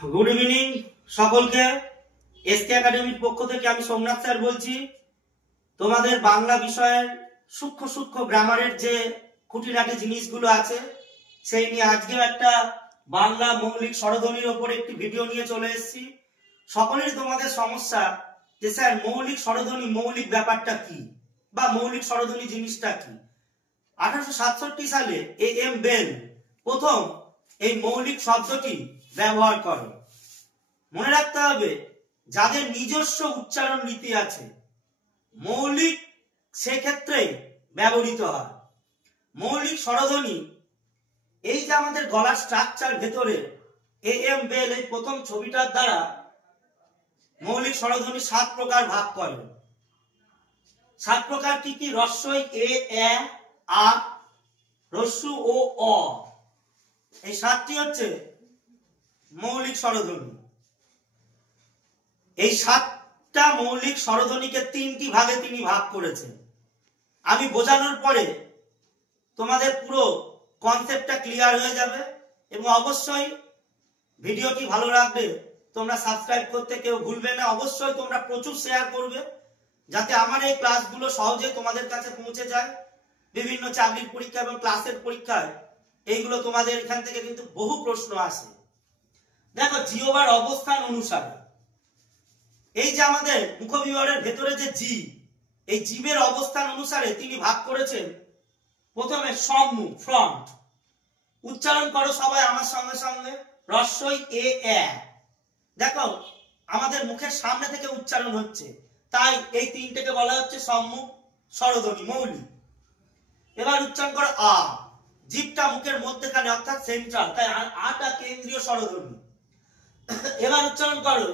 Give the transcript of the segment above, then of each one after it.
Good evening সকলকে। SK একাডেমির পক্ষ থেকে আমি সোমনাথ স্যার বলছি। তোমাদের বাংলা বিষয়ের সূক্ষ্ম সূক্ষ্ম গ্রামারের যে খুঁটিনাটি জিনিসগুলো আছে সেই নিয়ে আজকে একটা বাংলা মৌলিক স্বরধ্বনির উপর একটি ভিডিও নিয়ে চলে এসেছি। সকলেরই তোমাদের সমস্যা যে স্যার মৌলিক স্বরধ্বনি মৌলিক ব্যাপারটা কি বা মৌলিক স্বরধ্বনি জিনিসটা কি। 1867 সালে এম বেল প্রথম এই মৌলিক শব্দটি ব্যবহার করে। মনে রাখতে হবে যাদের নিজস্ব উচ্চারণ রীতি আছে মৌলিক সেক্ষেত্রে ব্যবহৃত হয়। মৌলিক স্বরধ্বনি এই যে আমাদের গলার স্ট্রাকচার ভেতরে এম বেল এই প্রথম ছবিটার দ্বারা মৌলিক স্বরধ্বনি 7 প্রকার ভাগ করে। 7 প্রকার কি কি? রস্বই এ আ রস্যু ও অ, এই 7টি হচ্ছে মৌলিক স্বরধ্বনি। এই 7টা মৌলিক স্বরধ্বনিকে 3টি ভাগে তিনি ভাগ করেছেন। আমি বোঝানোর পরে তোমাদের পুরো কনসেপ্টটা ক্লিয়ার হয়ে যাবে এবং অবশ্যই ভিডিওটি ভালো লাগবে তোমরা সাবস্ক্রাইব করতে কেউ ভুলবে না। অবশ্যই তোমরা প্রচুর শেয়ার করবে যাতে আমার এই ক্লাসগুলো সহজে তোমাদের কাছে পৌঁছে যায়। বিভিন্ন চাকরির পরীক্ষা এবং ক্লাসের পরীক্ষায় এইগুলো তোমাদের এখান থেকে কিন্তু বহু প্রশ্ন আসে। দেখো জিহ্বার অবস্থান অনুসারে এই যে আমাদের মুখবিবরের ভেতরে যে জীব, এই জীবের অবস্থান অনুসারে তিনি ভাগ করেছেন। প্রথমে সম্মুখ ফ্রন্ট, উচ্চারণ করো সবাই আমার সঙ্গে সঙ্গে। রস্বই এ। দেখো আমাদের মুখের সামনে থেকে উচ্চারণ হচ্ছে, তাই এই 3টেকে বলা হচ্ছে সম্মুখ স্বরধ্বনি মৌলিক। এবার উচ্চারণ করো আ, জিভটা মুখের মধ্যখানে অর্থাৎ সেন্ট্রাল, তাই আটা কেন্দ্রীয় স্বরধ্বনি। এবার উচ্চারণ করো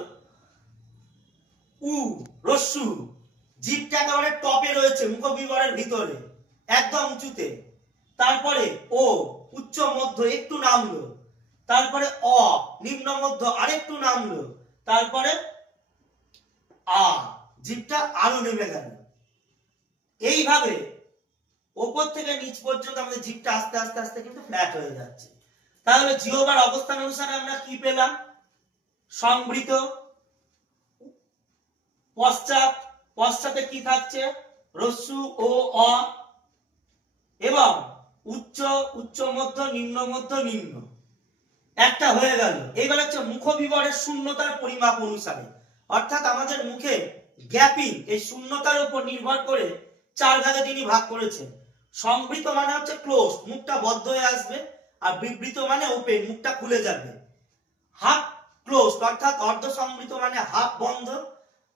উ, রস্যু, জিভটা একেবারে টপে রয়েছে মুখবিবরের ভিতরে একদম উঁচুতে। তারপরে ও, উচ্চ মধ্য একটু নামলো। তারপরে অ, নিম্ন মধ্য আরেকটু নামলো। তারপরে আ, জিভটা আরো নেমে গেল। এইভাবে উপর থেকে নিচ পর্যন্ত আমাদের জিভটা আস্তে আস্তে আস্তে কিন্তু ফ্ল্যাট হয়ে যাচ্ছে। তাহলে জিহ্বার অবস্থান অনুসারে আমরা কি পেলাম? সংবৃত, পশ্চাৎ, পশ্চাতে কি থাকছে? রস্যু ও অ, এবং উচ্চ, উচ্চ মধ্য, নিম্ন মধ্য, নিম্ন। একটা হয়ে গেল। এইবার হচ্ছে মুখবিবরের শূন্যতার পরিমাপ অনুসারে, অর্থাৎ আমাদের মুখে গ্যাপিং এই শূন্যতার উপর নির্ভর করে 4 ভাগে তিনি ভাগ করেছেন। সংবৃত মানে হচ্ছে ক্লোজ, মুখটা বদ্ধ হয়ে আসবে, আর বিবৃত মানে ওপেন, মুখটা খুলে যাবে। হাফ ক্লোজ অর্থাৎ অর্ধ সংবৃত মানে হাফ বন্ধ,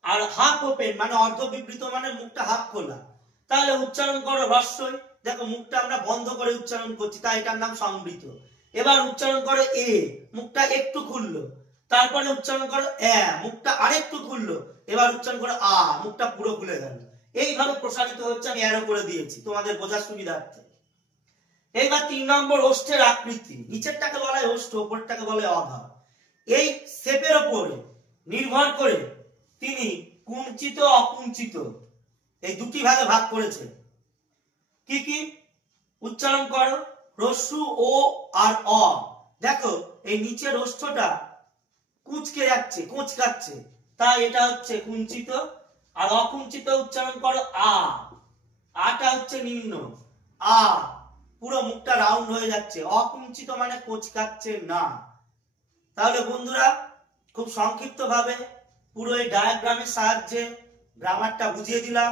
আর হাফ ওপেন মানে অর্ধ বিবৃত মানে মুখটা হাফ খোলা। তাহলে উচ্চারণ করো রস্বই, দেখো মুখটা আমরা বন্ধ করে উচ্চারণ করছি, তাই এটার নাম সংবৃত। এবার উচ্চারণ করো এ, মুখটা একটু খুললো। তারপরে উচ্চারণ করো এ, মুখটা আরেকটু খুললো। এবার উচ্চারণ করো আ, মুখটা পুরো খুলে গেল। এইভাবে প্রসারিত হচ্ছে, আমি অ্যারো করে দিয়েছি তোমাদের বোঝার সুবিধার্থে। এইবার 3 নম্বর ওষ্ঠের আকৃতি। নিচেরটাকে বলা হয় ওষ্ঠ, উপরটাকে বলা হয় অধা। এই শেপের উপরে নির্ভর করে তিনি কুঞ্চিত অকুঞ্চিত এই 2টি ভাগে ভাগ করেছে। কি কি? উচ্চারণ করো রস্যু ও আর অ। দেখো এই নিচের ওষ্ঠটা কুঁচকে যাচ্ছে, কোঁচকাচ্ছে, তাই এটা হচ্ছে কুঞ্চিত। আর অকুঞ্চিত উচ্চারণ করো আ, আটা হচ্ছে নিম্ন, আ পুরো মুখটা রাউন্ড হয়ে যাচ্ছে। অকুঞ্চিত মানে কোঁচকাচ্ছে না। তাহলে বন্ধুরা খুব সংক্ষিপ্ত ভাবে পুরো এই ডায়াগ্রামের সাহায্যে গ্রামারটা বুঝিয়ে দিলাম।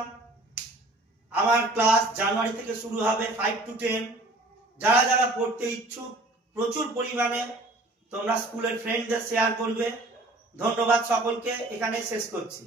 আমার ক্লাস জানুয়ারি থেকে শুরু হবে 5 to 10। যারা যারা পড়তে ইচ্ছুক প্রচুর পরিমাণে তোমরা স্কুলের ফ্রেন্ডদের শেয়ার করবে। ধন্যবাদ সকলকে, এখানে শেষ করছি।